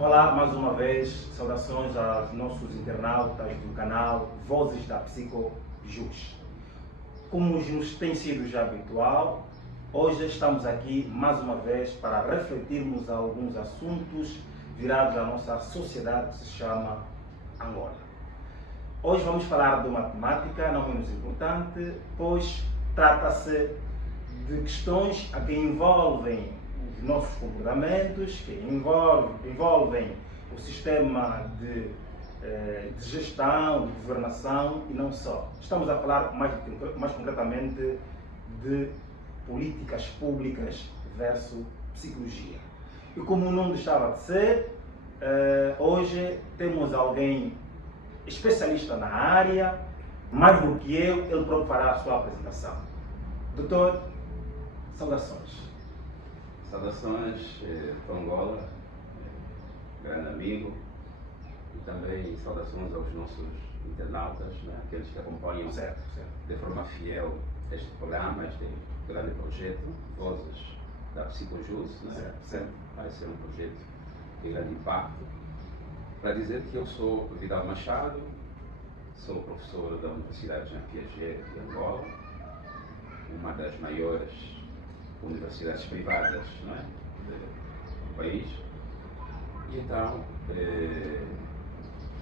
Olá, mais uma vez, saudações aos nossos internautas do canal Vozes da Psicojus. Como nos tem sido já habitual, hoje estamos aqui mais uma vez para refletirmos a alguns assuntos virados à nossa sociedade que se chama Angola. Hoje vamos falar de uma temática não menos importante, pois trata-se de questões que envolvem os nossos comportamentos, que envolvem o sistema de gestão, de governação e não só. Estamos a falar mais concretamente de políticas públicas versus psicologia. E como o nome deixava de ser, hoje temos alguém especialista na área, mais do que eu, ele próprio fará a sua apresentação. Doutor, saudações. Saudações para Angola, grande amigo, e também saudações aos nossos internautas, né, aqueles que acompanham de forma fiel este programa, este grande projeto, Vozes da Psicojus, né? Vai ser um projeto de grande impacto. Para dizer que eu sou Vidal Machado, sou professor da Universidade Jean Piaget de Angola, uma das maiores universidades privadas, não é, do país. E então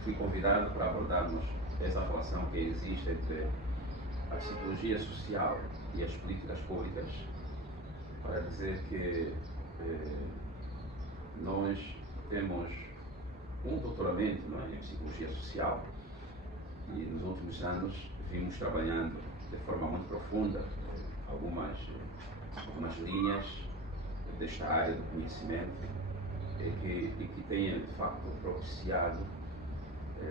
fui convidado para abordarmos essa relação que existe entre a psicologia social e as políticas públicas, para dizer que nós temos um doutoramento, não é, em psicologia social e nos últimos anos vimos trabalhando de forma muito profunda algumas linhas desta área do conhecimento e que tenha de facto propiciado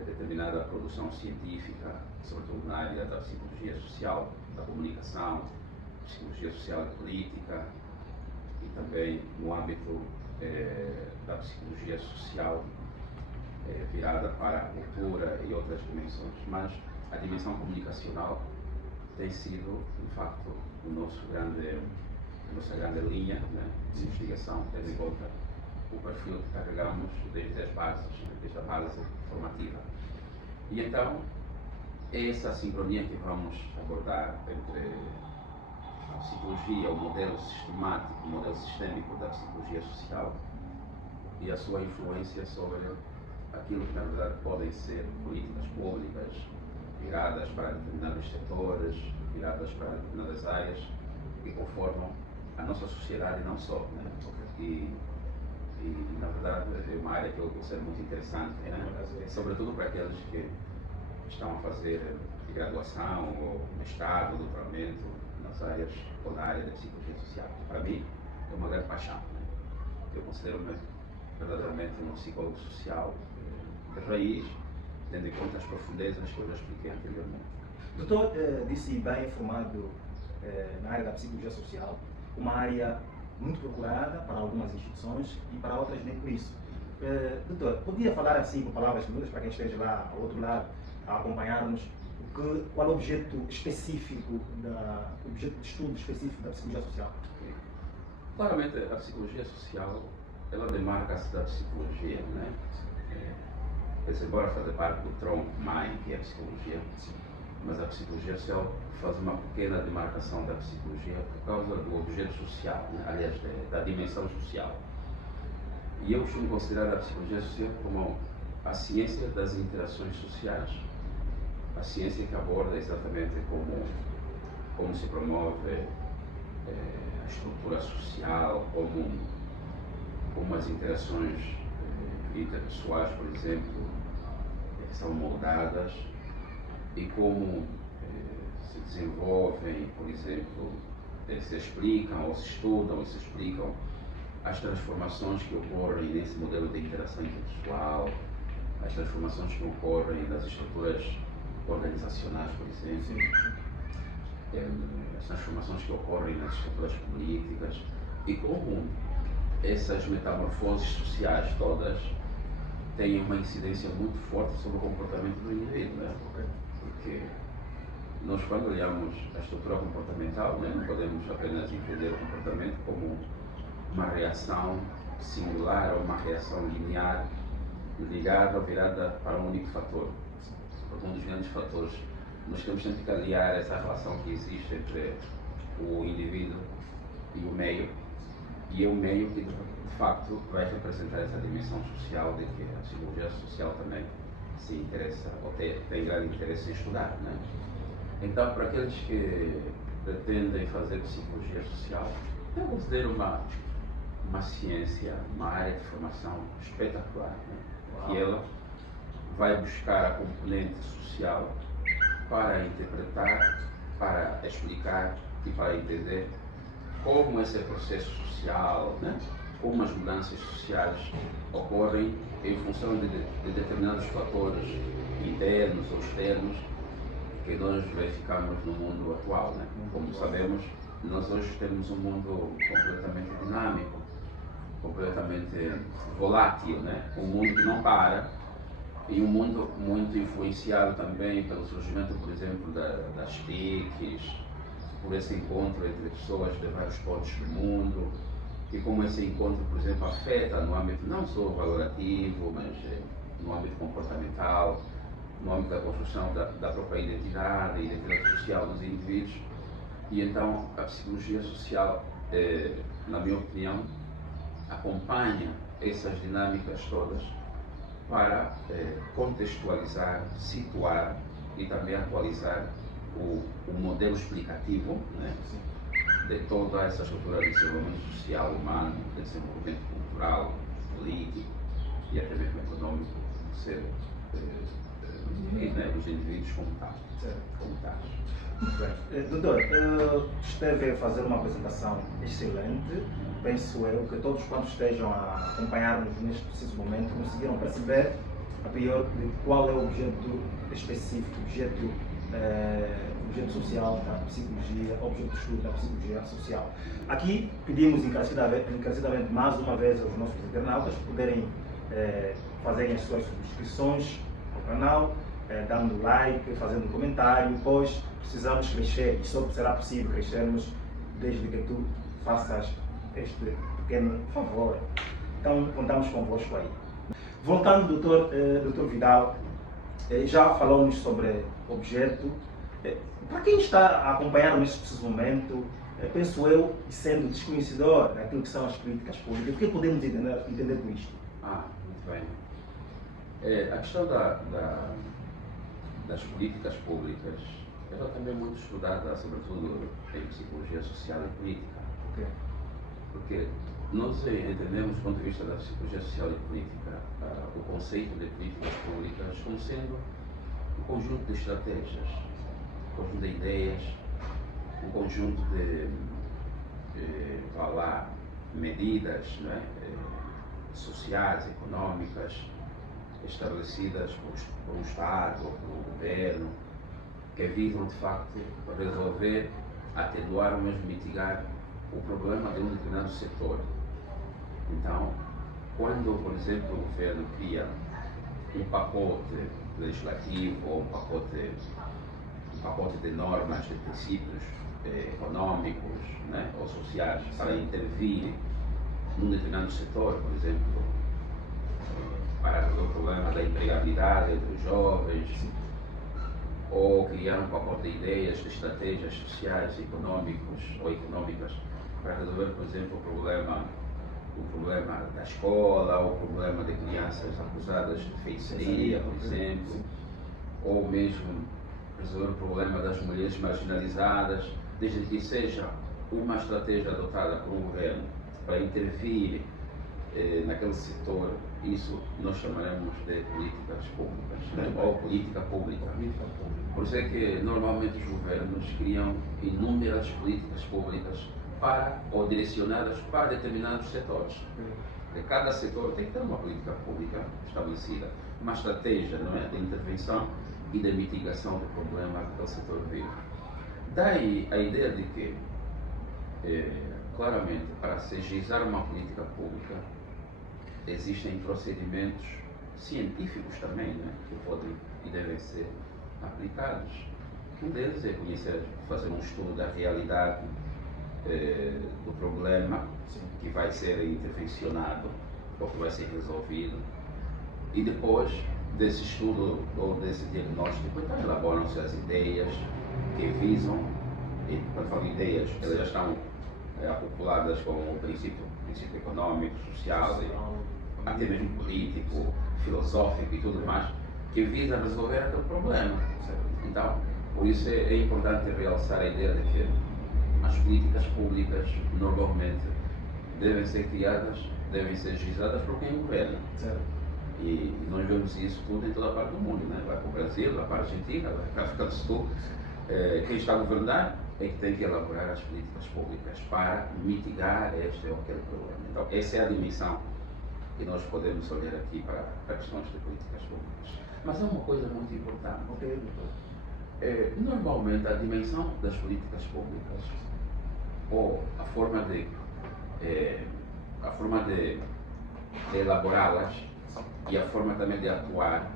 determinada produção científica, sobretudo na área da psicologia social, da comunicação, psicologia social e política, e também no âmbito da psicologia social virada para a cultura e outras dimensões. Mas a dimensão comunicacional tem sido, de facto, a nossa grande linha, né, de investigação, tendo em conta o perfil que carregamos desde as bases, desde a base formativa. E então, é essa sincronia que vamos abordar entre a psicologia, o modelo sistemático, o modelo sistêmico da psicologia social e a sua influência sobre aquilo que, na verdade, podem ser políticas públicas viradas para determinados setores, viradas para determinadas áreas que conformam a nossa sociedade e não só, né? E na verdade é uma área que eu considero muito interessante, né? Sobretudo para aqueles que estão a fazer graduação ou mestrado, doutoramento nas áreas ou na área da psicologia social. Para mim é uma grande paixão, né? Eu considero-me verdadeiramente um psicólogo social de raiz, tendo em conta as profundezas que eu já expliquei anteriormente. Doutor, disse bem, formado na área da psicologia social, uma área muito procurada para algumas instituições e para outras nem por isso. Doutor, podia falar assim com palavras miúdas para quem esteja lá ao outro lado a acompanhar-nos, qual é o objeto específico, objeto de estudo específico da psicologia social? Claramente a psicologia social, ela demarca-se da psicologia, né? Embora fazer parte do tronco-mãe, que é a psicologia, mas a psicologia social faz uma pequena demarcação da psicologia por causa do objeto social, né? Aliás, da dimensão social. E eu costumo considerar a psicologia social como a ciência das interações sociais, a ciência que aborda exatamente como se promove a estrutura social, como as interações interpessoais, por exemplo, são moldadas e como se desenvolvem, por exemplo, se explicam ou se estudam e se explicam as transformações que ocorrem nesse modelo de interação interpessoal, as transformações que ocorrem nas estruturas organizacionais, por exemplo, as transformações que ocorrem nas estruturas políticas e como essas metamorfoses sociais todas têm uma incidência muito forte sobre o comportamento do indivíduo, né? Porque nós, quando olhamos a estrutura comportamental, né, não podemos apenas entender o comportamento como uma reação singular ou uma reação linear ligada ou virada para um único fator. Porque um dos grandes fatores, nós temos sempre que aliar essa relação que existe entre o indivíduo e o meio, e é o meio que de facto vai representar essa dimensão social de que a psicologia social também se interessa ou tem grande interesse em estudar, né? Então, para aqueles que pretendem fazer psicologia social, eu considero uma ciência, uma área de formação espetacular, né? Que ela vai buscar a componente social para interpretar, para explicar e para entender como esse processo social, né? Como as mudanças sociais ocorrem em função de determinados fatores internos ou externos que nós verificamos no mundo atual, né? Como sabemos, nós hoje temos um mundo completamente dinâmico, completamente volátil, né? Um mundo que não para, e um mundo muito influenciado também pelo surgimento, por exemplo, das TICs, por esse encontro entre pessoas de vários pontos do mundo, e como esse encontro, por exemplo, afeta no âmbito não só valorativo, mas no âmbito comportamental, no âmbito da construção da própria identidade social dos indivíduos. E então a psicologia social, na minha opinião, acompanha essas dinâmicas todas para contextualizar, situar e também atualizar o modelo explicativo, né, de toda essa estrutura de desenvolvimento social, humano, de desenvolvimento cultural, político e até mesmo econômico do ser dos indivíduos como tal. Muito bem. Doutor, esteve a fazer uma apresentação excelente. Penso eu que todos quantos estejam a acompanhar-nos neste preciso momento conseguiram perceber a priori de qual é o objeto específico, objeto social da psicologia, objeto de estudo da psicologia social. Aqui pedimos encarecidamente mais uma vez aos nossos internautas poderem fazerem as suas subscrições ao canal, dando like, fazendo comentário, pois precisamos crescer e só será possível crescermos desde que tu faças este pequeno favor. Então contamos convosco aí. Voltando, doutor Vidal, já falamos sobre objeto. Para quem está a acompanhar neste preciso momento, penso eu, sendo desconhecedor daquilo que são as políticas públicas, o que podemos entender por isto? Muito bem. A questão das políticas públicas ela também é muito estudada, sobretudo em psicologia social e política. Okay. Porque nós entendemos, do ponto de vista da psicologia social e política, o conceito de políticas públicas como sendo um conjunto de estratégias, um conjunto de ideias, um conjunto de medidas, não é? Sociais, econômicas, estabelecidas por um Estado ou pelo governo, que visam de facto resolver, atenuar ou mesmo mitigar o problema de um determinado setor. Então, quando, por exemplo, o governo cria um pacote legislativo ou um pacote de normas, de princípios econômicos, né, ou sociais para intervir num determinado setor, por exemplo, para resolver o problema da empregabilidade entre os jovens, ou criar um pacote de ideias, de estratégias sociais, econômicas para resolver, por exemplo, o problema da escola, ou o problema de crianças acusadas de feitiçaria, por exemplo, ou mesmo resolver o problema das mulheres marginalizadas, desde que seja uma estratégia adotada por um governo para intervir naquele setor, isso nós chamaremos de políticas públicas, né? Ou política pública. Por isso é que normalmente os governos criam inúmeras políticas públicas ou direcionadas para determinados setores. De cada setor tem que ter uma política pública estabelecida, uma estratégia, não é, de intervenção e de mitigação do problema que aquele setor vive. Daí a ideia de que, claramente, para se agilizar uma política pública, existem procedimentos científicos também, né, que podem e devem ser aplicados. Um deles é fazer um estudo da realidade do problema que que vai ser intervencionado ou que vai ser resolvido. E depois desse estudo ou desse diagnóstico, então elaboram-se as ideias que visam, e quando falo ideias, elas já estão acopladas com o princípio econômico, social, e até mesmo político, filosófico e tudo mais, que visa resolver aquele problema. Então, por isso é importante realçar a ideia de que as políticas públicas normalmente devem ser criadas, devem ser legisladas por quem governa. E nós vemos isso tudo em toda a parte do mundo, né? Vai para o Brasil, vai para a Argentina, vai para a África do Sul. Quem está a governar é que tem que elaborar as políticas públicas para mitigar este ou aquele problema. Então, essa é a dimensão que nós podemos olhar aqui para questões de políticas públicas. Mas é uma coisa muito importante. Normalmente, a dimensão das políticas públicas ou a forma de elaborá-las e a forma também de atuar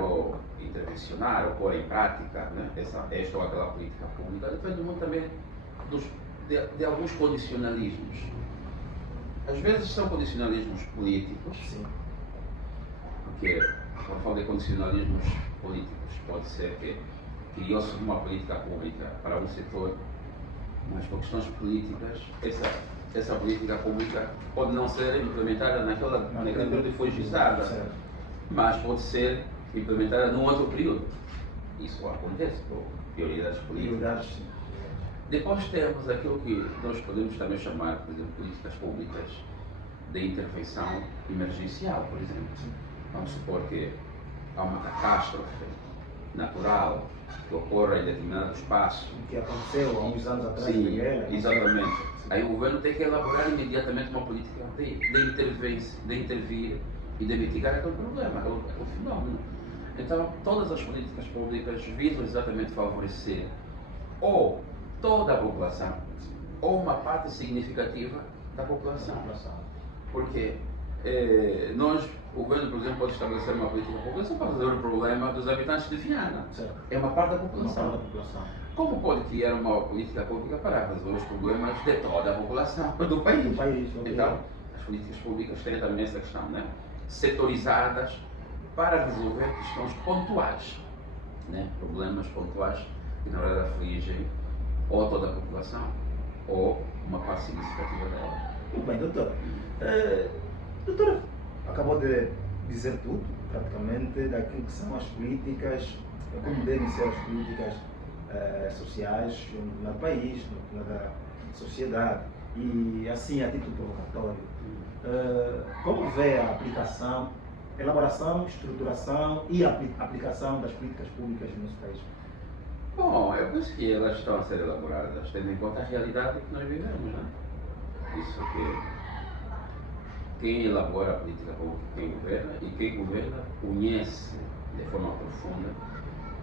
ou intervencionar ou pôr em prática, né, esta ou aquela política pública, depende muito também de alguns condicionalismos. Às vezes são condicionalismos políticos, porque, quando falo de condicionalismos políticos, pode ser que criou-se uma política pública para um setor, mas por questões políticas, essa política pública pode não ser implementada naquele período que foi gizada, mas pode ser implementada num outro período. Isso acontece por prioridades políticas. Depois temos aquilo que nós podemos também chamar, por exemplo, políticas públicas de intervenção emergencial, por exemplo. Vamos supor que há uma catástrofe natural que ocorre em determinado espaço. O que aconteceu há uns anos atrás. Sim, exatamente. Aí o governo tem que elaborar imediatamente uma política de intervir e de mitigar aquele problema, aquele fenómeno. Então, todas as políticas públicas visam exatamente favorecer ou toda a população ou uma parte significativa da população. Porque o governo, por exemplo, pode estabelecer uma política pública só para resolver o problema dos habitantes de Viana. É uma parte da população. Como pode criar uma política pública para resolver os problemas de toda a população do país? Então, as políticas públicas têm também essa questão, né? Setorizadas para resolver questões pontuais, né? Problemas pontuais que na verdade afligem ou toda a população ou uma parte significativa dela. Muito bem, doutor. Doutor, acabou de dizer tudo, praticamente, daquilo que são as políticas, como devem ser as políticas sociais no país, na sociedade. E assim, a título provocatório, como vê a aplicação, elaboração, estruturação e aplicação das políticas públicas no nosso país? Bom, eu penso que elas estão a ser elaboradas tendo em conta a realidade que nós vivemos, né? Isso que quem elabora a política pública, quem governa, e quem governa conhece de forma profunda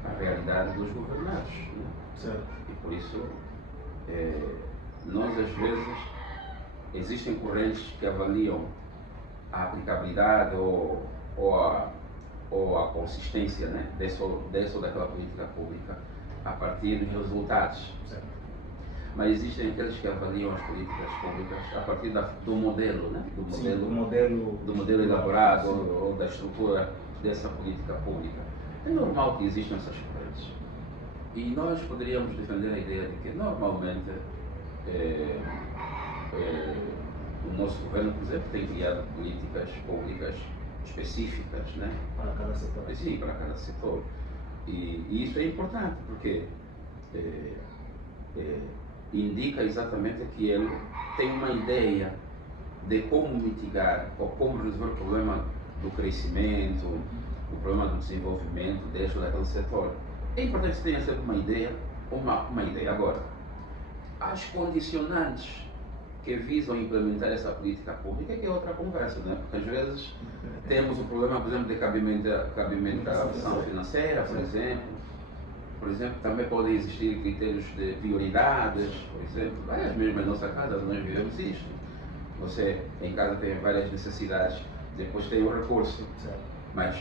a realidade dos governados, né? Certo. E por isso, nós às vezes, existem correntes que avaliam a aplicabilidade ou a consistência, né, dessa ou daquela política pública a partir dos resultados. Certo. Mas existem aqueles que avaliam as políticas públicas a partir do modelo, né? Do modelo elaborado ou da estrutura dessa política pública. É normal que existam essas correntes. E nós poderíamos defender a ideia de que, normalmente, o nosso governo, por exemplo, tem criado políticas públicas específicas, né? Para cada setor. Sim, para cada setor. E isso é importante, porque indica exatamente que ele tem uma ideia de como mitigar ou como resolver o problema do crescimento, o problema do desenvolvimento deste ou daquele setor. É importante que tenha sempre uma ideia. Agora, as condicionantes que visam implementar essa política pública, que é outra conversa, né? Porque às vezes temos o problema, por exemplo, de cabimentação financeira, por exemplo. Por exemplo, também podem existir critérios de prioridades, por exemplo. Aliás, mesmo em nossa casa nós vivemos isto. Você em casa tem várias necessidades, depois tem o recurso, mas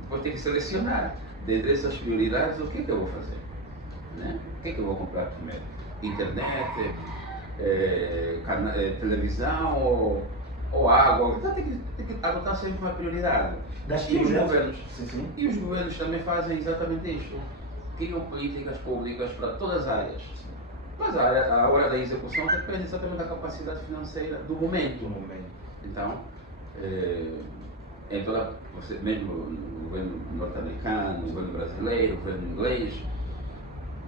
depois tem que selecionar dentre essas prioridades o que é que eu vou fazer, né? O que é que eu vou comprar primeiro? Internet, televisão ou água. Então tem que adotar sempre uma prioridade. Das E os governos, sim. e os governos também fazem exatamente isto. Criam políticas públicas para todas as áreas. Mas a hora da execução depende exatamente da capacidade financeira do momento. Então, você mesmo no governo norte-americano, no governo brasileiro, no governo inglês,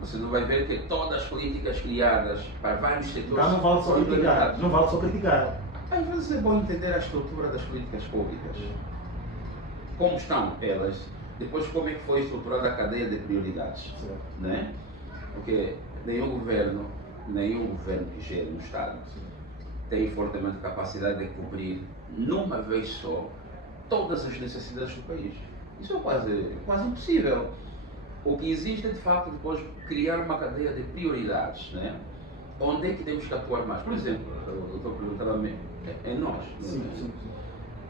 você não vai ver que todas as políticas criadas para vários setores não vale só são criticar. implementadas. Não vale só criticar. Às vezes é bom entender a estrutura das políticas públicas. Como estão elas, depois como é que foi estruturada a cadeia de prioridades. Né? Porque nenhum governo que gere no Estado tem fortemente capacidade de cobrir numa vez só todas as necessidades do país. Isso é quase impossível. O que existe é de facto depois criar uma cadeia de prioridades, né? Onde é que temos que atuar mais? Por exemplo, eu estou perguntando a mim, nós,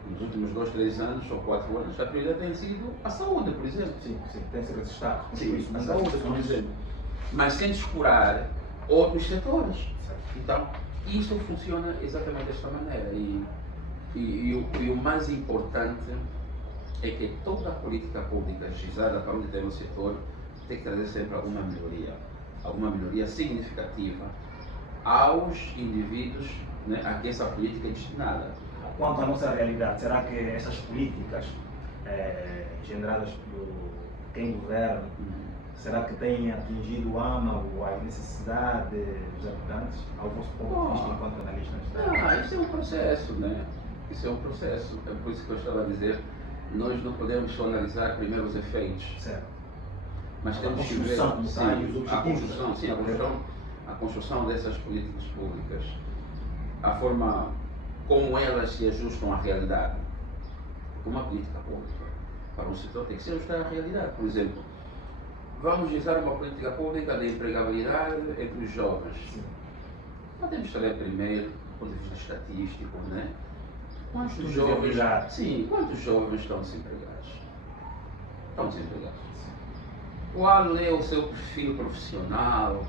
nos últimos 2, 3 anos ou 4 anos, a prioridade tem sido a saúde, por exemplo. Sim, tem sido Estado. Sim, a saúde, por exemplo. Mas sem descurar outros setores. Então, isso funciona exatamente desta maneira. E o mais importante é que toda a política pública ajuizada para um determinado setor tem que trazer sempre alguma melhoria significativa aos indivíduos, né, a que essa política é destinada. Quanto à nossa realidade, será que essas políticas generadas por quem governa, será que têm atingido o âmago, a necessidade dos habitantes, ao vosso ponto de vista enquanto analistas? Isso é um processo, né? Isso é um processo. É por isso que eu estava a dizer, nós não podemos só analisar primeiro os efeitos. Certo. Mas temos que ver a construção dessas políticas públicas, a forma como elas se ajustam à realidade. Uma política pública para um setor tem que se ajustar à realidade. Por exemplo, vamos usar uma política pública de empregabilidade entre os jovens. Nós temos que saber primeiro, do ponto de vista estatístico, né? Quantos jovens estão desempregados? Qual é o seu perfil profissional,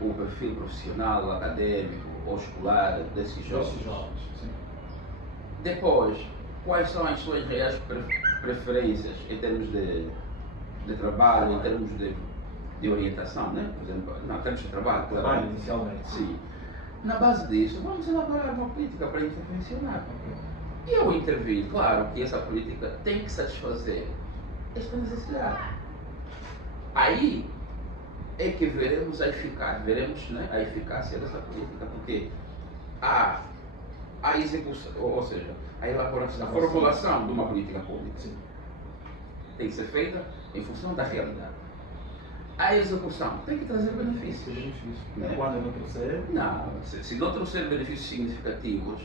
o perfil profissional, acadêmico ou escolar desses jovens? Depois, quais são as suas reais preferências em termos de trabalho, em termos de orientação, né? Por exemplo, em termos de trabalho. Trabalho, inicialmente. Sim. Na base disso, vamos elaborar uma política para intervencionar. E eu intervir, claro que essa política tem que satisfazer esta necessidade. Aí é que veremos a eficácia dessa política, porque a execução, ou seja, a elaboração, a formulação de uma política pública tem que ser feita em função da realidade. A execução tem que trazer benefícios. Né? Quando não trouxer? Não, se não trouxer benefícios significativos,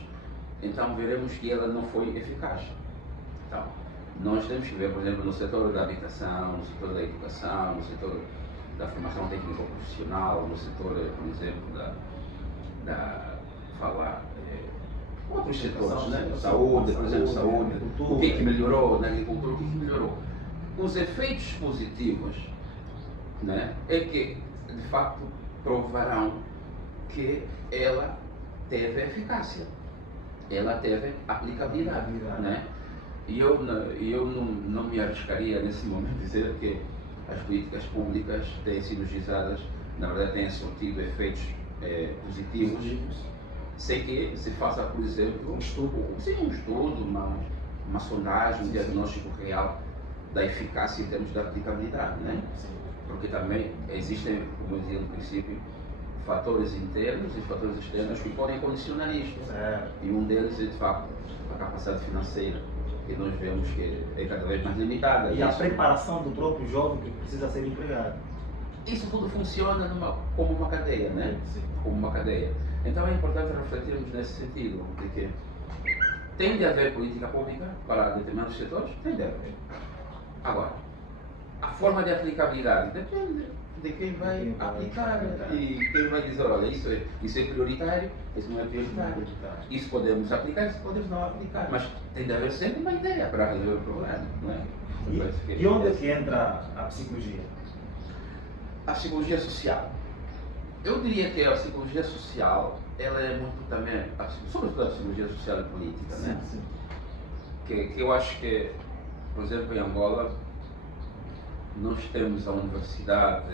então veremos que ela não foi eficaz. Então, nós temos que ver, por exemplo, no setor da habitação, no setor da educação, no setor da formação técnico-profissional, no setor, por exemplo, outros setores, né? Saúde, por exemplo, saúde, o que melhorou na agricultura, o que melhorou. Os efeitos positivos, né, é que, de facto, provarão que ela teve eficácia, ela teve aplicabilidade, né? E eu não me arriscaria nesse momento dizer que as políticas públicas têm sido ajuizadas, na verdade têm surtido efeitos positivos, sem que se faça, por exemplo, um estudo, uma sondagem, um diagnóstico real da eficácia em termos de aplicabilidade, né? Porque também existem, como eu dizia no princípio, fatores internos e fatores externos que podem condicionar isto. E um deles é, de facto, a capacidade financeira, que nós vemos que é cada vez mais limitada. E a preparação do próprio jovem que precisa ser empregado. Isso tudo funciona como uma cadeia, né? Como uma cadeia. Então é importante refletirmos nesse sentido, de que tem de haver política pública para determinados setores? Tem de haver. Agora, a forma de aplicabilidade depende de quem vai aplicar e quem vai dizer, olha, isso é prioritário, isso não é prioritário. Isso podemos aplicar, isso podemos não aplicar, mas tem de haver sempre uma ideia para resolver o problema, não é? E onde é que entra a psicologia? A psicologia social. Eu diria que a psicologia social ela é muito também, sobretudo a psicologia social e política, Sim, né? sim. Que eu acho que, por exemplo, em Angola, nós temos a Universidade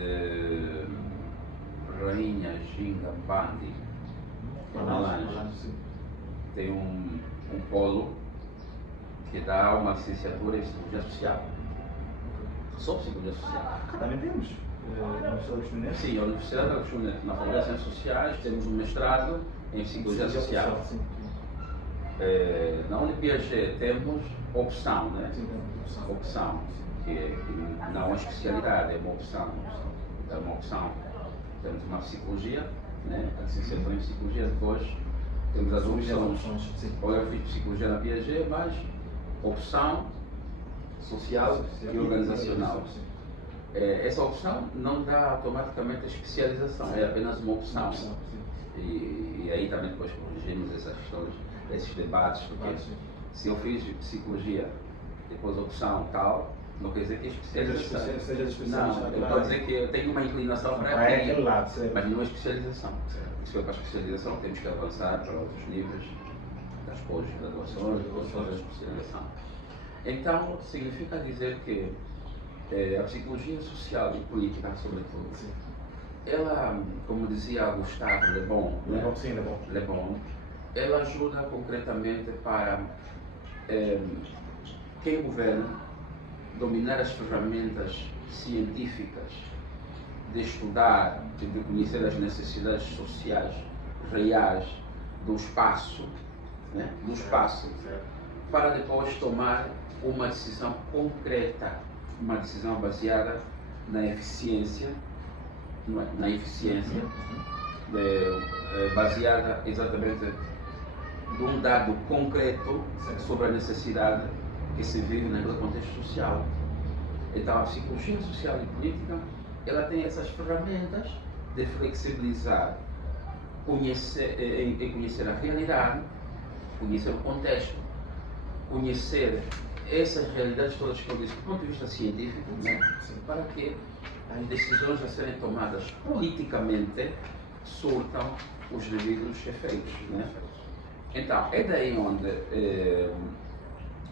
Rainha Ginga Mbandi, em Malange. Sim. Tem um polo que dá uma licenciatura em psicologia social. Só psicologia social. Também temos. Universidade dos Chineses. Sim, a Universidade da Chune, na Faculdade de Ciências Sociais, temos um mestrado em psicologia social. Sim. Na UniPiaget temos opção, né? Sim, temos Opção, que não é uma especialidade, é uma opção. É uma opção. Temos uma psicologia, né? A licenciatura em psicologia, depois temos as opções. Olha, eu fiz psicologia na Piaget, mas opção social e organizacional. Essa opção não dá automaticamente a especialização, é apenas uma opção. E aí também depois corrigimos essas questões, esses debates, porque se eu fiz psicologia, depois opção tal, não quer dizer que é especialização. Não, eu estou a dizer que eu tenho uma inclinação para aquele lado, mas não é especialização. Se for para a especialização, temos que avançar para outros níveis das pós-graduações, depois fazer a especialização. Então, significa dizer que a psicologia social e política, sobretudo, ela, como dizia Gustave Le Bon, Le Bon, ela ajuda concretamente para quem governa dominar as ferramentas científicas de estudar e de conhecer as necessidades sociais reais do espaço, né? Do espaço, para depois tomar uma decisão concreta, uma decisão baseada na eficiência, não é? Na eficiência, baseada exatamente num dado concreto sobre a necessidade que se vive naquele contexto social. Então, a psicologia social e política, ela tem essas ferramentas de flexibilizar, conhecer a realidade, conhecer o contexto, conhecer essas realidades todas que eu disse do ponto de vista científico, né? Para que as decisões a serem tomadas politicamente surtam os devidos efeitos, né? Então, é daí onde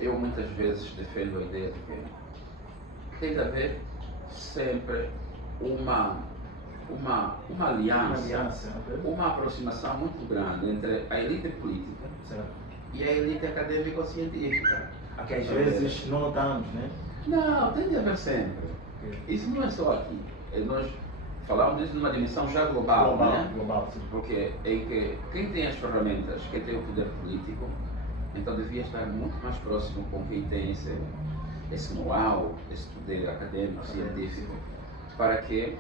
eu muitas vezes defendo a ideia de que tem de haver sempre uma aliança, uma aproximação muito grande entre a elite política e a elite acadêmico-científica. Aqui às vezes não notamos, né? Não, tem de haver sempre. Isso não é só aqui. Nós falamos disso numa dimensão já global, né? Global, sim. Porque em que quem tem as ferramentas, quem tem o poder político, então devia estar muito mais próximo com quem tem esse know-how, esse poder acadêmico, científico, para que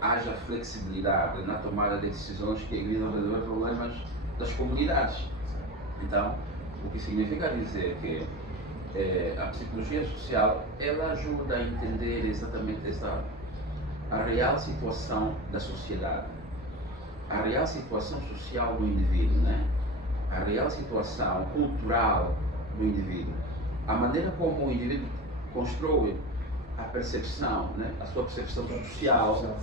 haja flexibilidade na tomada de decisões que visam resolver problemas das comunidades. Então, o que significa dizer que a psicologia social, ela ajuda a entender exatamente a real situação da sociedade, a real situação social do indivíduo, né? A real situação cultural do indivíduo, a maneira como o indivíduo constrói a percepção, né? A sua percepção social,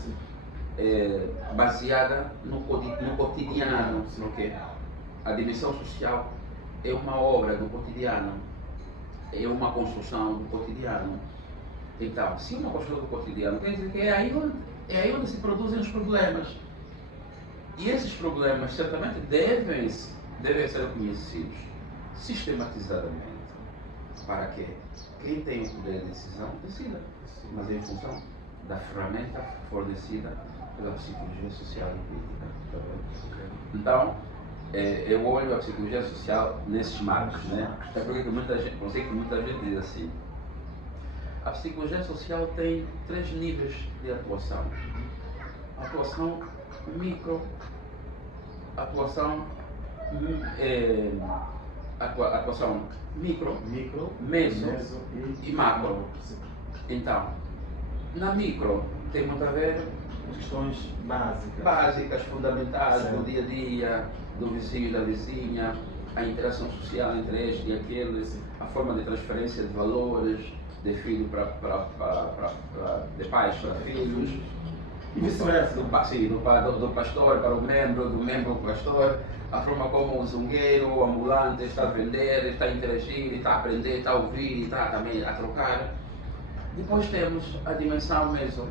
baseada no cotidiano, porque a dimensão social é uma obra do cotidiano, é uma construção do cotidiano. Então, se uma construção do cotidiano, quer dizer que é aí onde se produzem os problemas. E esses problemas certamente devem ser conhecidos sistematizadamente, para que quem tem o poder de decisão decida, mas em função da ferramenta fornecida pela psicologia social e política. Então, eu olho a psicologia social nesses marcos, né? É porque muita gente diz assim: a psicologia social tem 3 níveis de atuação: atuação micro, atuação micro, meso e macro. Então, na micro tem muito a ver questões básicas, fundamentais do dia a dia, do vizinho e da vizinha, a interação social entre este e aquele, a forma de transferência de valores de filho de pais para filhos. E vice-versa. Do pastor para o membro, do membro para o pastor, a forma como o zungueiro, o ambulante está a vender, está a interagir, está a aprender, está a ouvir, está também a trocar. Depois temos a dimensão mesmo,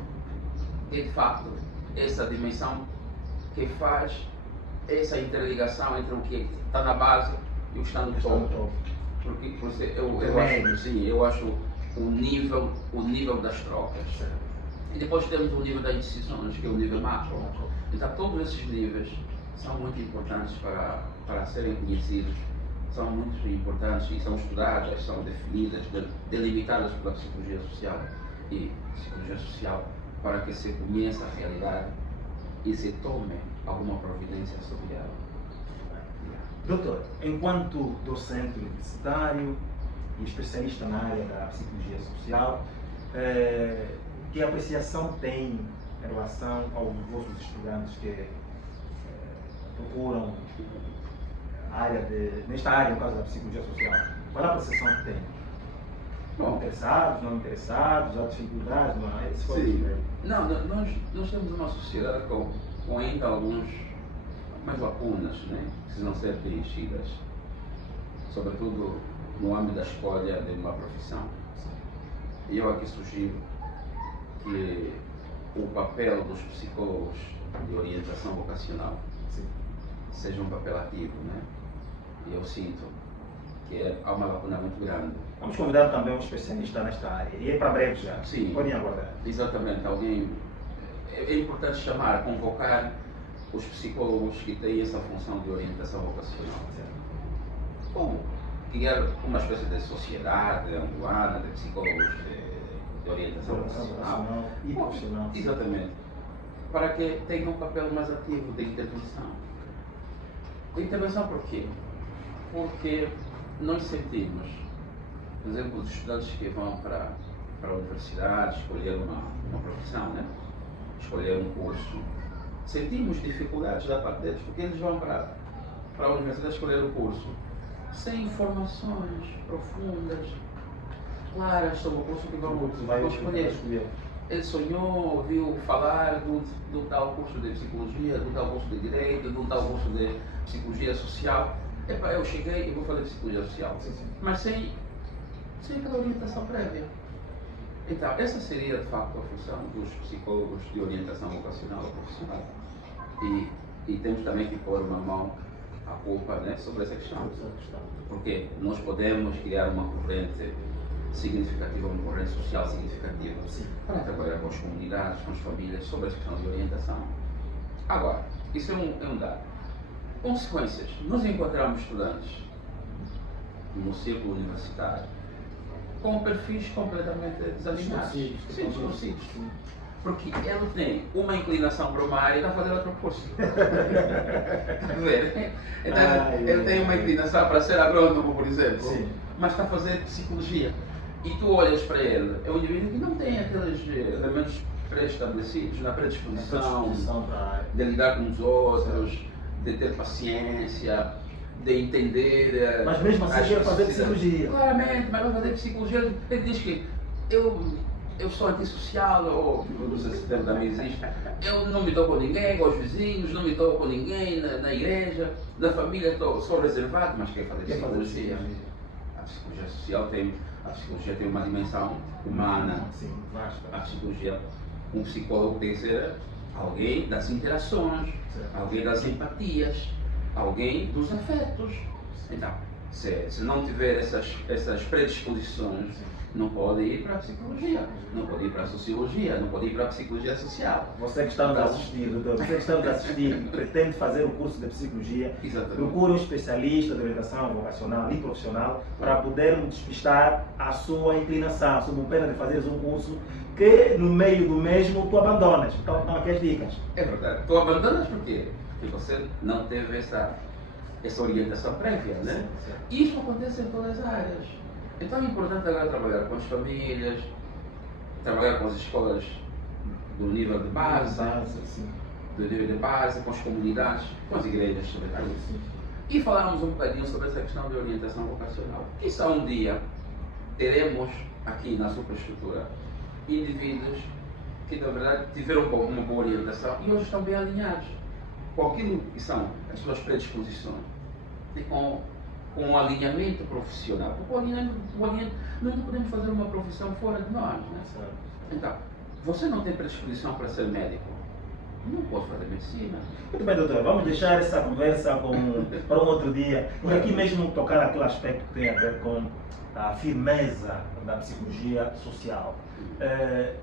que de facto essa dimensão que faz essa interligação entre o que está na base e o que está no topo. Porque eu acho o nível das trocas. E depois temos o nível das decisões, que é o nível macro. Então todos esses níveis são muito importantes para serem conhecidos, são muito importantes e são estudadas, são definidas, delimitadas pela psicologia social e psicologia social, para que se conheça a realidade e se tome alguma providência sobre ela. Doutor, enquanto docente universitário e especialista na área da psicologia social, que apreciação tem em relação aos vossos estudantes que procuram nesta área, no caso da psicologia social? Qual é a apreciação que tem? Bom, interessados, não interessados, há dificuldades, não é? Sim. Não, nós temos uma sociedade com ainda algumas lacunas, né? Que precisam ser preenchidas, sobretudo no âmbito da escolha de uma profissão. E eu aqui sugiro que o papel dos psicólogos de orientação vocacional seja um papel ativo, né? E eu sinto que há uma lacuna muito grande. Vamos convidar também um especialista nesta área, e é para breve já. Sim. Podem aguardar. Exatamente, alguém. É importante chamar, convocar os psicólogos que têm essa função de orientação vocacional. Como criar uma espécie de sociedade angolana de psicólogos de orientação vocacional e profissional. Exatamente. Para que tenham um papel mais ativo de intervenção. Intervenção por quê? Porque nós sentimos, por exemplo, os estudantes que vão para a universidade escolher uma profissão, né? Escolher um curso, sentimos dificuldades da parte deles, porque eles vão para a universidade escolher o curso sem informações profundas, claras sobre o curso que vão escolher. Ele sonhou, ouviu falar do tal curso de psicologia, do tal curso de direito, do tal curso de psicologia social. Epa, eu cheguei e vou fazer psicologia social, mas sem aquela orientação prévia. Então, essa seria de facto a função dos psicólogos de orientação vocacional ou profissional. E temos também que pôr uma mão à culpa, né, sobre essa questão. Porque nós podemos criar uma corrente significativa, uma corrente social significativa, para trabalhar com as comunidades, com as famílias, sobre essa questão de orientação. Agora, isso é um dado. Consequências. Nós encontramos estudantes no círculo universitário com perfis completamente desalinhados. Sim, distorcidos. Porque ele tem uma inclinação para uma área e está a fazer outro curso. Está a ver? Então, ele tem uma inclinação para ser agrônomo, por exemplo, mas está a fazer psicologia. E tu olhas para ele, é um indivíduo que não tem aqueles elementos pré-estabelecidos na predisposição de lidar com os outros, de ter paciência, de entender. Mas mesmo assim quer fazer psicologia. Claramente, mas vai fazer psicologia. Ele diz que eu sou antissocial, ou não sei se esse termo também existe. Eu não me dou com ninguém, com os vizinhos, não me dou com ninguém na igreja, na família sou reservado, mas quer fazer psicologia. A psicologia social a psicologia tem uma dimensão humana. Sim, basta. A psicologia, um psicólogo tem que ser alguém das interações, alguém das empatias, alguém dos afetos. Então, se não tiver essas predisposições, não pode ir para a psicologia, não pode ir para a sociologia, não pode ir para a psicologia social. Você que está nos assistindo, doutor, você que está nos assistindo, pretende fazer o curso de psicologia, procure um especialista de orientação vocacional e profissional para poder despistar a sua inclinação, sob pena de fazeres um curso que no meio do mesmo tu abandonas. Então, aqui as dicas. É verdade. Tu abandonas por quê? Porque você não teve essa orientação prévia, né? Isso acontece em todas as áreas. Então é importante agora trabalhar com as famílias, trabalhar com as escolas do nível de base, com as comunidades, com as igrejas, sobretudo. E falarmos um bocadinho sobre essa questão de orientação vocacional. Quizá um dia teremos aqui na superestrutura indivíduos que na verdade tiveram uma boa orientação e hoje estão bem alinhados com aquilo que são as suas predisposições e com um alinhamento profissional. Porque nós não podemos fazer uma profissão fora de nós. Né? Então, você não tem predisposição para ser médico, não pode fazer medicina. Muito bem, doutor, vamos deixar essa conversa para um outro dia. E aqui mesmo tocar naquele aspecto que tem a ver com a firmeza da psicologia social.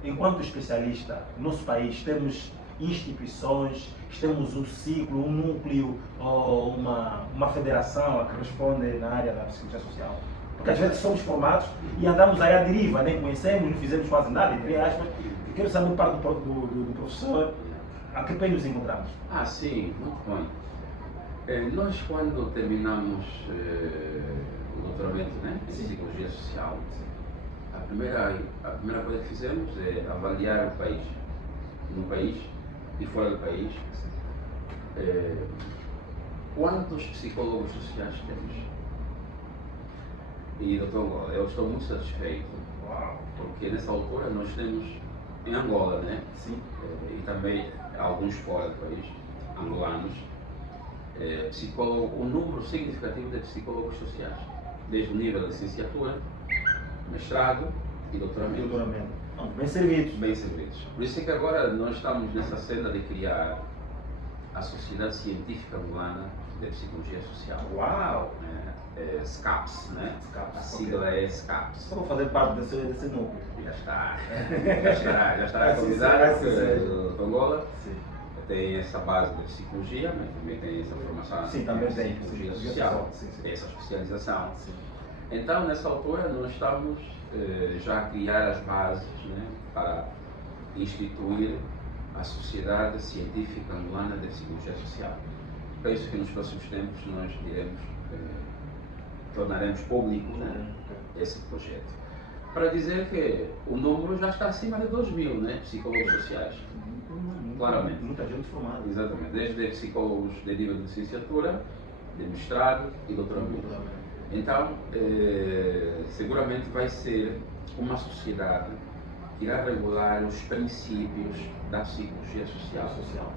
Enquanto especialista, no nosso país temos instituições, temos um ciclo, um núcleo ou uma federação a que responde na área da psicologia social. Porque às vezes somos formados e andamos aí à deriva, nem conhecemos, não fizemos quase nada, entre aspas. Quero saber parte do professor, a que pé nos encontramos? Ah, sim, muito bem. Nós, quando terminamos o doutoramento, né, em psicologia social, a primeira coisa que fizemos é avaliar o país, no país e fora do país, quantos psicólogos sociais temos. E, doutor Angola, eu estou muito satisfeito, porque nessa altura nós temos em Angola, né? Sim. E também alguns fora do país, angolanos, um número significativo de psicólogos sociais, desde o nível da licenciatura, mestrado e doutoramento. Bem servidos. Bem servidos. Por isso é que agora nós estamos nessa cena de criar a Sociedade Científica Angolana de Psicologia Social. Uau! SCAPS, né? SCAPS, a sigla é SCAPS. Só vou fazer parte desse núcleo. Já estará convidado pelo Angola. Sim. Tem essa base de psicologia, mas também tem essa formação em psicologia social, tem essa especialização. Sim. Então, nessa altura, nós estamos já a criar as bases, né, para instituir a Sociedade Científica Angolana de Psicologia Social. Penso que nos próximos tempos nós tornaremos público, né, esse projeto. Para dizer que o número já está acima de 2.000, né, psicólogos sociais. Claramente. Muita gente formada. Exatamente. Desde psicólogos de nível de licenciatura, de mestrado e doutoramento. Então, seguramente vai ser uma sociedade que irá regular os princípios da psicologia social.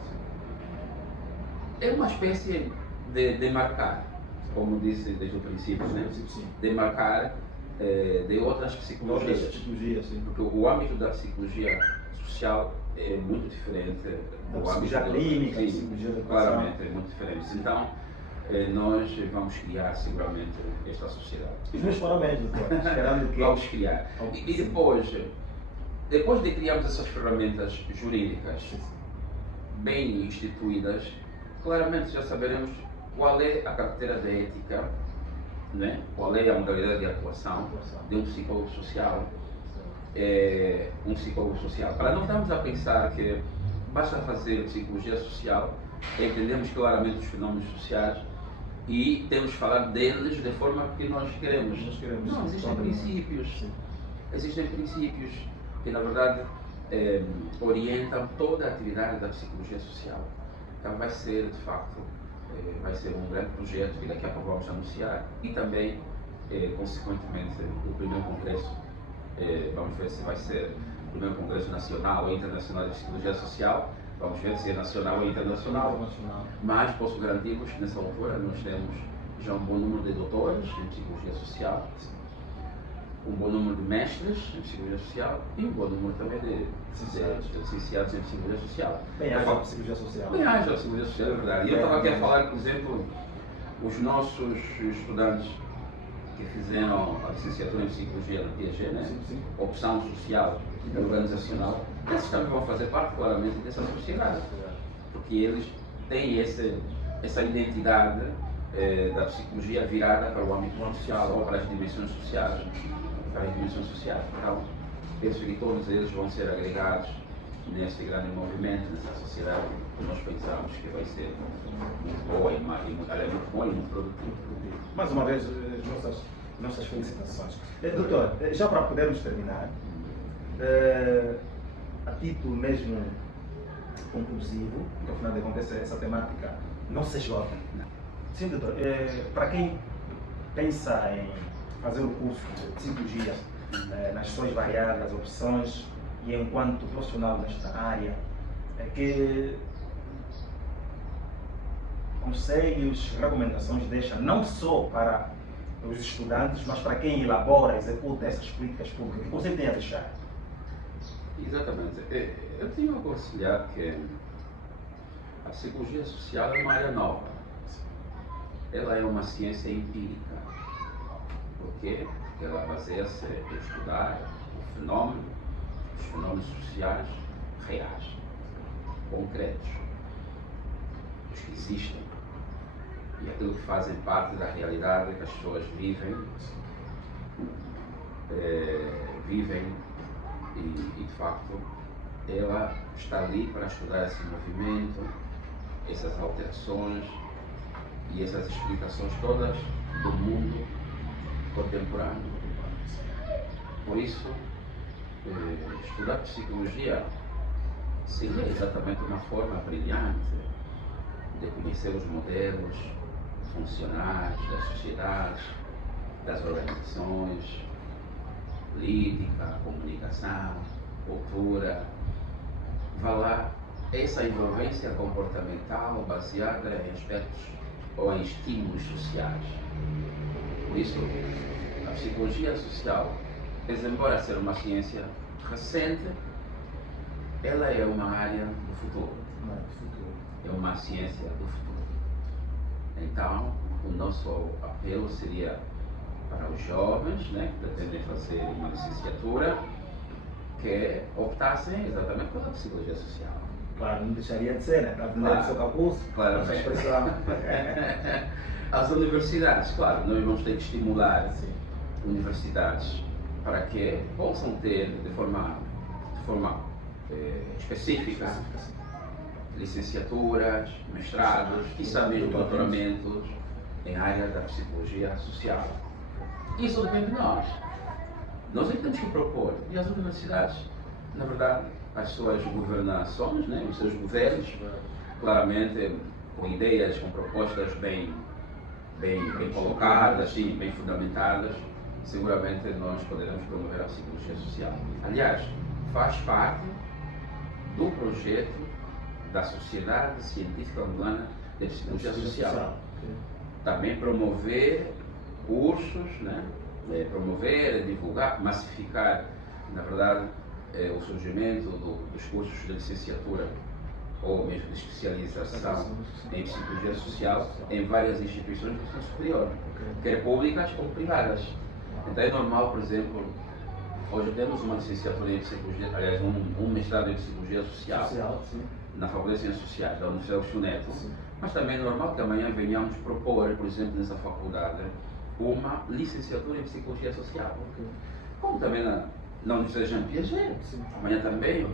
É uma espécie de marcar, como disse desde o princípio, né? De marcar de outras psicologias. Porque o âmbito da psicologia social é muito diferente do âmbito da clínica, claramente é muito diferente. Então, nós vamos criar seguramente esta sociedade. Os meus parabéns, doutor. Esperando que... Vamos criar. E depois de criarmos essas ferramentas jurídicas bem instituídas, claramente já saberemos qual é a carteira de ética, né? Qual é a modalidade de atuação de um psicólogo social. Para não estarmos a pensar que basta fazer psicologia social, entendemos claramente os fenómenos sociais e temos que falar deles de forma que nós queremos. Não, existem princípios. Existem princípios que, na verdade, orientam toda a atividade da psicologia social. Então vai ser, de facto, vai ser um grande projeto que daqui a pouco vamos anunciar e também, consequentemente, o primeiro congresso, vamos ver se vai ser o primeiro congresso nacional ou internacional de psicologia social. Vamos ver se é nacional ou internacional. Mas posso garantir-vos que nessa altura nós temos já um bom número de doutores em psicologia social, um bom número de mestres em psicologia social e um bom número também de licenciados em psicologia social. Bem ágil a psicologia social. Bem ágil a psicologia social, é verdade. E eu estava aqui a falar, por exemplo, os nossos estudantes que fizeram a licenciatura em psicologia na PIAG, né? Opção social e organizacional, esses também vão fazer parte claramente dessa sociedade, porque eles têm essa identidade da psicologia virada para o âmbito social ou para as dimensões sociais. Então, penso que todos eles vão ser agregados nesse grande movimento, nessa sociedade que nós pensamos que vai ser muito boa e muito boa e muito produtiva. Mais uma vez, nossas felicitações. Doutor, já para podermos terminar, a título mesmo conclusivo, porque afinal de contas essa temática não se esgota. Sim, doutor, para quem pensa em fazer o curso de psicologia nas suas variadas opções e enquanto profissional nesta área, é que conselhos, recomendações deixa não só para os estudantes, mas para quem elabora, executa essas políticas públicas? O que você tem a deixar? Exatamente. Eu tenho a aconselhar que a psicologia social é uma área nova. Ela é uma ciência empírica. Por quê? Porque ela baseia-se em estudar os fenómenos sociais reais, concretos, os que existem e aquilo que fazem parte da realidade que as pessoas vivem e de facto ela está ali para estudar esse movimento, essas alterações e essas explicações todas do mundo contemporâneo. Por isso, estudar psicologia seria exatamente uma forma brilhante de conhecer os modelos funcionais das sociedades, das organizações, política, comunicação, cultura. Vá lá, essa envolvência comportamental baseada em aspectos ou em estímulos sociais. Por isso, a psicologia social, embora ser uma ciência recente, ela é uma área do futuro. É uma ciência do futuro. Então, o nosso apelo seria para os jovens, né, que pretendem fazer uma licenciatura, que optassem exatamente pela psicologia social. Claro, não deixaria de ser, né? Para vender o seu capuz, essa expressão. As universidades, claro, nós vamos ter que estimular universidades para que possam ter de forma específica licenciaturas, mestrados, quiçá mesmo doutoramentos em área da psicologia social. Isso depende de nós. Nós é que temos que propor. E as universidades, na verdade, as suas governações, né, os seus governos, claramente com ideias, com propostas bem colocadas, bem fundamentadas, seguramente nós poderemos promover a psicologia social. Aliás, faz parte do projeto da Sociedade Científica Angolana de Psicologia Social. Também promover cursos, né? Promover, divulgar, massificar, na verdade, o surgimento dos cursos de licenciatura ou mesmo de especialização em psicologia social em várias instituições de ensino superior, quer públicas ou privadas. Então é normal, por exemplo, hoje temos uma licenciatura em psicologia, aliás, um mestrado em psicologia social na Faculdade de Ciências Sociais da Universidade do Neto, mas também é normal que amanhã venhamos propor, por exemplo, nessa faculdade, uma licenciatura em psicologia social. Como também na Universidade Jean Piaget, amanhã também,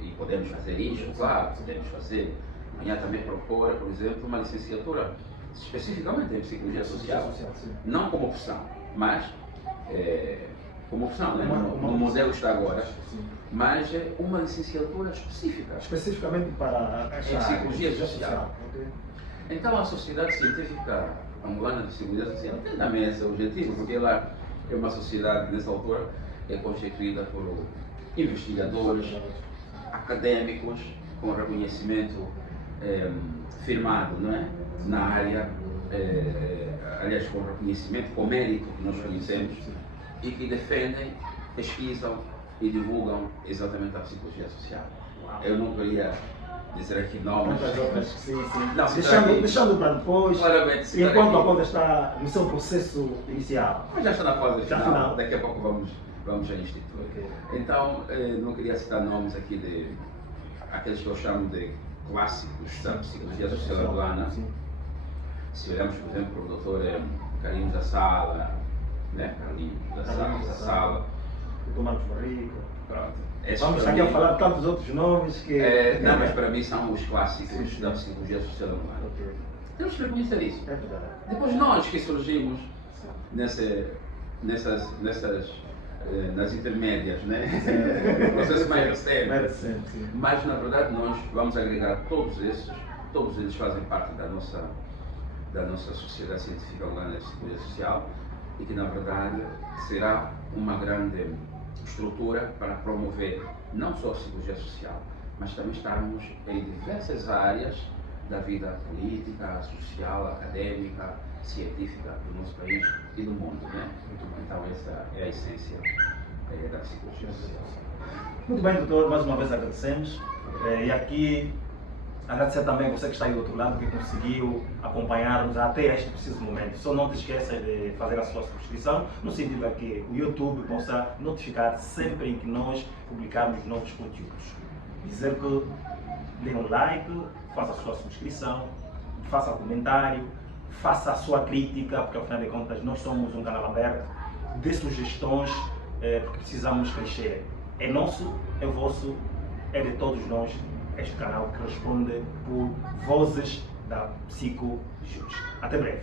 e podemos fazer isto, claro, podemos fazer, amanhã também propor, por exemplo, uma licenciatura especificamente em psicologia social, não como opção, mas como opção, né? No modelo está agora, mas é uma licenciatura específica. Especificamente para a psicologia social. Então a Sociedade Científica Angolana de Psicologia Social tem também esse objetivo, porque ela é uma sociedade, nessa altura, é constituída por investigadores, académicos, com reconhecimento firmado, não é? Na área, aliás, com reconhecimento, com mérito que nós conhecemos, e que defendem, pesquisam e divulgam exatamente a psicologia social. Eu não queria dizer aqui nomes. Não, deixando para depois, claramente, enquanto a coisa está no seu processo inicial. Mas já está na fase final, daqui a pouco vamos a instituir. Então, não queria citar nomes aqui de aqueles que eu chamo de clássicos da psicologia social angolana. Se olharmos, por exemplo, para o Dr. Carlinhos da Sala, né? Carlinhos da Sala, o Tomás Barrico. Pronto. Vamos aqui a falar de tantos outros nomes que... não, mas para mim são os clássicos da psicologia social angolana. Temos que reconhecer isso. Depois nós que surgimos nas intermédias, né? Processo mais recente. Mas na verdade nós vamos agregar todos eles fazem parte da nossa Sociedade Científica Angolana de Psicologia Social, e que na verdade será uma grande estrutura para promover não só a psicologia social, mas também estarmos em diversas áreas da vida política, social, acadêmica, científica do nosso país e do mundo, né? Então essa é a essência da psicologia social. Muito bem, doutor, mais uma vez agradecemos. E aqui agradecer também a você que está aí do outro lado, que conseguiu acompanhar-nos até este preciso momento. Só não te esqueças de fazer a sua subscrição, no sentido de que o YouTube possa notificar sempre em que nós publicarmos novos conteúdos. Dizer que dê um like, faça a sua subscrição, faça comentário, faça a sua crítica, porque afinal de contas nós somos um canal aberto, dê sugestões, porque precisamos crescer. É nosso, é vosso, é de todos nós este canal que responde por vozes da Psicojus. Até breve.